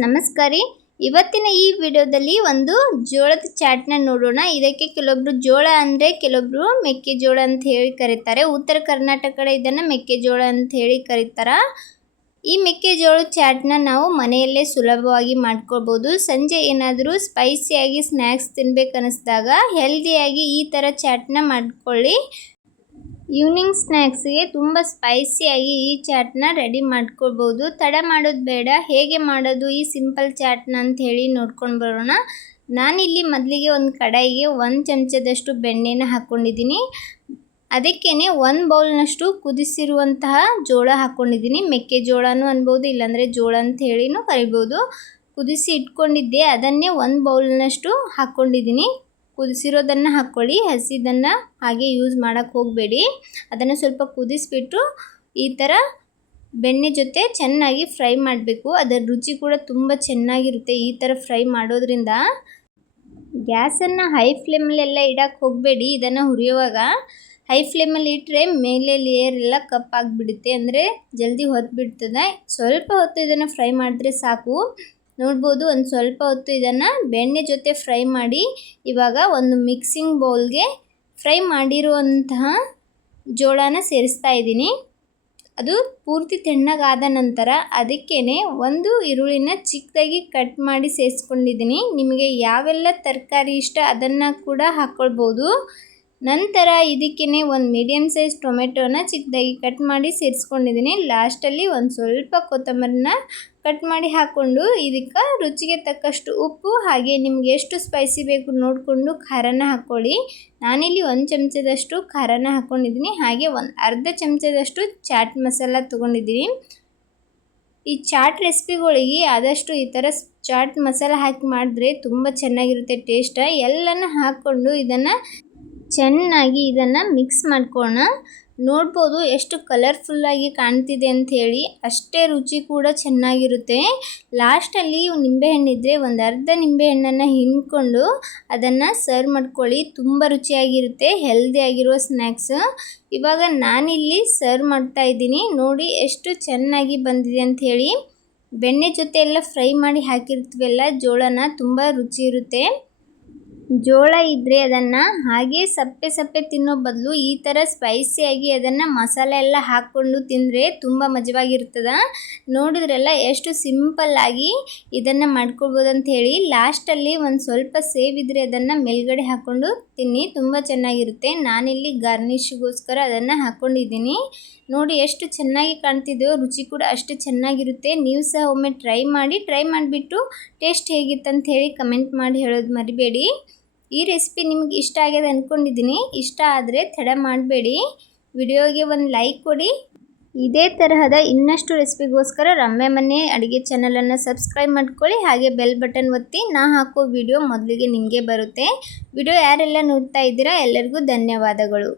ನಮಸ್ಕಾರ. ಇವತ್ತಿನ ಈ ವಿಡಿಯೋದಲ್ಲಿ ಒಂದು ಜೋಳದ ಚಾಟ್ನ ನೋಡೋಣ. ಇದಕ್ಕೆ ಕೆಲವೊಬ್ರು ಜೋಳ ಅಂದರೆ ಕೆಲವೊಬ್ರು ಮೆಕ್ಕೆಜೋಳ ಅಂತ ಹೇಳಿ ಕರೀತಾರೆ. ಉತ್ತರ ಕರ್ನಾಟಕ ಕಡೆ ಇದನ್ನು ಮೆಕ್ಕೆಜೋಳ ಅಂತ ಹೇಳಿ ಕರೀತಾರೆ. ಈ ಮೆಕ್ಕೆಜೋಳ ಚಾಟ್ನ ನಾವು ಮನೆಯಲ್ಲೇ ಸುಲಭವಾಗಿ ಮಾಡ್ಕೊಳ್ಬೋದು. ಸಂಜೆ ಏನಾದರೂ ಸ್ಪೈಸಿಯಾಗಿ ಸ್ನ್ಯಾಕ್ಸ್ ತಿನ್ಬೇಕು ಅನ್ನಿಸಿದಾಗ ಹೆಲ್ದಿಯಾಗಿ ಈ ಥರ ಚಾಟ್ನ ಮಾಡ್ಕೊಳ್ಳಿ. ಈವ್ನಿಂಗ್ ಸ್ನ್ಯಾಕ್ಸ್ಗೆ ತುಂಬ ಸ್ಪೈಸಿಯಾಗಿ ಈ ಚಾಟ್ನ ರೆಡಿ ಮಾಡ್ಕೊಳ್ಬೋದು. ತಡ ಮಾಡೋದು ಬೇಡ, ಹೇಗೆ ಮಾಡೋದು ಈ ಸಿಂಪಲ್ ಚಾಟ್ನ ಅಂತ ಹೇಳಿ ನೋಡ್ಕೊಂಡು ಬರೋಣ. ನಾನಿಲ್ಲಿ ಮೊದಲಿಗೆ ಒಂದು ಕಡಾಯಿಗೆ 1 ಚಮಚದಷ್ಟು ಬೆಣ್ಣೆನ ಹಾಕ್ಕೊಂಡಿದ್ದೀನಿ. ಅದಕ್ಕೇ 1 ಬೌಲ್ನಷ್ಟು ಕುದಿಸಿರುವಂತಹ ಜೋಳ ಹಾಕ್ಕೊಂಡಿದ್ದೀನಿ. ಮೆಕ್ಕೆಜೋಳನೂ ಅನ್ಬೋದು, ಇಲ್ಲಾಂದರೆ ಜೋಳ ಅಂತ ಹೇಳಿನೂ ಕರಿಬೋದು. ಕುದಿಸಿ ಇಟ್ಕೊಂಡಿದ್ದೆ, ಅದನ್ನೇ 1 ಬೌಲ್ನಷ್ಟು ಹಾಕ್ಕೊಂಡಿದ್ದೀನಿ. ಕುದಿಸಿರೋದನ್ನು ಹಾಕ್ಕೊಳ್ಳಿ, ಹಸಿದನ್ನು ಹಾಗೆ ಯೂಸ್ ಮಾಡೋಕ್ಕೆ ಹೋಗಬೇಡಿ. ಅದನ್ನು ಸ್ವಲ್ಪ ಕುದಿಸ್ಬಿಟ್ಟು ಈ ಥರ ಬೆಣ್ಣೆ ಜೊತೆ ಚೆನ್ನಾಗಿ ಫ್ರೈ ಮಾಡಬೇಕು. ಅದರ ರುಚಿ ಕೂಡ ತುಂಬ ಚೆನ್ನಾಗಿರುತ್ತೆ ಈ ಥರ ಫ್ರೈ ಮಾಡೋದ್ರಿಂದ. ಗ್ಯಾಸನ್ನು ಹೈ ಫ್ಲೇಮಲ್ಲೆಲ್ಲ ಇಡಕ್ಕೆ ಹೋಗಬೇಡಿ. ಇದನ್ನು ಹುರಿಯುವಾಗ ಹೈ ಫ್ಲೇಮಲ್ಲಿ ಇಟ್ಟರೆ ಮೇಲೆ ಲೇಯರ್ ಎಲ್ಲ ಕಪ್ಪಾಗಿಬಿಡುತ್ತೆ, ಅಂದರೆ ಜಲ್ದಿ ಹೊತ್ಬಿಡ್ತದೆ. ಸ್ವಲ್ಪ ಹೊತ್ತು ಇದನ್ನು ಫ್ರೈ ಮಾಡಿದ್ರೆ ಸಾಕು. ನೋಡ್ಬೋದು, ಒಂದು ಸ್ವಲ್ಪ ಹೊತ್ತು ಇದನ್ನು ಬೆಣ್ಣೆ ಜೊತೆ ಫ್ರೈ ಮಾಡಿ ಇವಾಗ ಒಂದು ಮಿಕ್ಸಿಂಗ್ ಬೌಲ್ಗೆ ಫ್ರೈ ಮಾಡಿರುವಂತಹ ಜೋಳನ ಸೇರಿಸ್ತಾ ಇದ್ದೀನಿ. ಅದು ಪೂರ್ತಿ ತಣ್ಣಗಾದ ನಂತರ ಅದಕ್ಕೇ ಒಂದು ಈರುಳ್ಳಿನ ಚಿಕ್ಕದಾಗಿ ಕಟ್ ಮಾಡಿ ಸೇರಿಸ್ಕೊಂಡಿದ್ದೀನಿ. ನಿಮಗೆ ಯಾವೆಲ್ಲ ತರಕಾರಿ ಇಷ್ಟ ಅದನ್ನು ಕೂಡ ಹಾಕ್ಕೊಳ್ಬೋದು. ನಂತರ ಇದಕ್ಕೇ ಒಂದು ಮೀಡಿಯಮ್ ಸೈಜ್ ಟೊಮೆಟೊನ ಚಿಕ್ಕದಾಗಿ ಕಟ್ ಮಾಡಿ ಸೇರಿಸ್ಕೊಂಡಿದ್ದೀನಿ. ಲಾಸ್ಟಲ್ಲಿ ಒಂದು ಸ್ವಲ್ಪ ಕೊತ್ತಂಬರಿನ ಕಟ್ ಮಾಡಿ ಹಾಕ್ಕೊಂಡು ಇದಕ್ಕೆ ರುಚಿಗೆ ತಕ್ಕಷ್ಟು ಉಪ್ಪು, ಹಾಗೆ ನಿಮ್ಗೆ ಎಷ್ಟು ಸ್ಪೈಸಿ ಬೇಕು ನೋಡಿಕೊಂಡು ಖಾರನ ಹಾಕ್ಕೊಳ್ಳಿ. ನಾನಿಲ್ಲಿ 1 ಚಮಚದಷ್ಟು ಖಾರನ ಹಾಕ್ಕೊಂಡಿದ್ದೀನಿ. ಹಾಗೆ ಒಂದು ಅರ್ಧ ಚಮಚದಷ್ಟು ಚಾಟ್ ಮಸಾಲ ತೊಗೊಂಡಿದ್ದೀನಿ. ಈ ಚಾಟ್ ರೆಸಿಪಿಗಳಿಗೆ ಆದಷ್ಟು ಈ ಥರ ಚಾಟ್ ಮಸಾಲ ಹಾಕಿ ಮಾಡಿದ್ರೆ ತುಂಬ ಚೆನ್ನಾಗಿರುತ್ತೆ ಟೇಸ್ಟ್. ಎಲ್ಲನ ಹಾಕ್ಕೊಂಡು ಇದನ್ನು ಚೆನ್ನಾಗಿ ಮಿಕ್ಸ್ ಮಾಡ್ಕೊಳ್ಳೋಣ. ನೋಡ್ಬೋದು ಎಷ್ಟು ಕಲರ್ಫುಲ್ಲಾಗಿ ಕಾಣ್ತಿದೆ ಅಂಥೇಳಿ, ಅಷ್ಟೇ ರುಚಿ ಕೂಡ ಚೆನ್ನಾಗಿರುತ್ತೆ. ಲಾಸ್ಟಲ್ಲಿ ನಿಂಬೆಹಣ್ಣಿದ್ರೆ ಒಂದು ಅರ್ಧ ನಿಂಬೆಹಣ್ಣನ್ನು ಹಿಂಡ್ಕೊಂಡು ಅದನ್ನು ಸರ್ವ್ ಮಾಡ್ಕೊಳ್ಳಿ. ತುಂಬ ರುಚಿಯಾಗಿರುತ್ತೆ, ಹೆಲ್ದಿಯಾಗಿರುವ ಸ್ನ್ಯಾಕ್ಸ್. ಇವಾಗ ನಾನಿಲ್ಲಿ ಸರ್ವ್ ಮಾಡ್ತಾ ಇದ್ದೀನಿ. ನೋಡಿ ಎಷ್ಟು ಚೆನ್ನಾಗಿ ಬಂದಿದೆ ಅಂಥೇಳಿ. ಬೆಣ್ಣೆ ಜೊತೆ ಎಲ್ಲ ಫ್ರೈ ಮಾಡಿ ಹಾಕಿರ್ತೀವಲ್ಲ ಜೋಳನ, ತುಂಬ ರುಚಿ ಇರುತ್ತೆ. ಜೋಳ ಇದ್ದರೆ ಅದನ್ನು ಹಾಗೆ ಸಪ್ಪೆ ತಿನ್ನೋ ಬದಲು ಈ ಥರ ಸ್ಪೈಸಿಯಾಗಿ ಅದನ್ನು ಮಸಾಲೆ ಎಲ್ಲ ಹಾಕ್ಕೊಂಡು ತಿಂದರೆ ತುಂಬ ಮಜವಾಗಿರ್ತದೆ. ನೋಡಿದ್ರಲ್ಲ ಎಷ್ಟು ಸಿಂಪಲ್ಲಾಗಿ ಇದನ್ನು ಮಾಡ್ಕೊಳ್ಬೋದು ಅಂಥೇಳಿ. ಲಾಸ್ಟಲ್ಲಿ ಒಂದು ಸ್ವಲ್ಪ ಸೇವ್ ಇದ್ದರೆ ಅದನ್ನು ಮೇಲ್ಗಡೆ ಹಾಕ್ಕೊಂಡು ತಿನ್ನಿ, ತುಂಬ ಚೆನ್ನಾಗಿರುತ್ತೆ. ನಾನಿಲ್ಲಿ ಗಾರ್ನಿಷ್ಗೋಸ್ಕರ ಅದನ್ನು ಹಾಕ್ಕೊಂಡಿದ್ದೀನಿ. ನೋಡಿ ಎಷ್ಟು ಚೆನ್ನಾಗಿ ಕಾಣ್ತಿದೆಯೋ, ರುಚಿ ಕೂಡ ಅಷ್ಟು ಚೆನ್ನಾಗಿರುತ್ತೆ. ನೀವು ಸಹ ಒಮ್ಮೆ ಟ್ರೈ ಮಾಡಿಬಿಟ್ಟು ಟೇಸ್ಟ್ ಹೇಗಿತ್ತು ಅಂತ ಹೇಳಿ ಕಮೆಂಟ್ ಮಾಡಿ ಹೇಳೋದು ಮರಿಬೇಡಿ. ಈ ರೆಸಿಪಿ ನಿಮ್ಗೆ ಇಷ್ಟ ಆಗಿದೆ ಅಂದ್ಕೊಂಡಿದ್ದೀನಿ. ಇಷ್ಟ ಆದರೆ ತಡ ಮಾಡಬೇಡಿ, ವಿಡಿಯೋಗೆ ಒಂದು ಲೈಕ್ ಕೊಡಿ. ಇದೇ ತರಹದ ಇನ್ನಷ್ಟು ರೆಸಿಪಿಗೋಸ್ಕರ ರಮ್ಯ ಮನೆ ಅಡುಗೆ ಚಾನಲನ್ನು ಸಬ್ಸ್ಕ್ರೈಬ್ ಮಾಡ್ಕೊಳ್ಳಿ. ಹಾಗೆ ಬೆಲ್ ಬಟನ್ ಒತ್ತಿ, ನಾ ಹಾಕೋ ವಿಡಿಯೋ ಮೊದಲಿಗೆ ನಿಮಗೆ ಬರುತ್ತೆ. ವಿಡಿಯೋ ಯಾರೆಲ್ಲ ನೋಡ್ತಾ ಇದ್ದೀರಾ ಎಲ್ಲರಿಗೂ ಧನ್ಯವಾದಗಳು.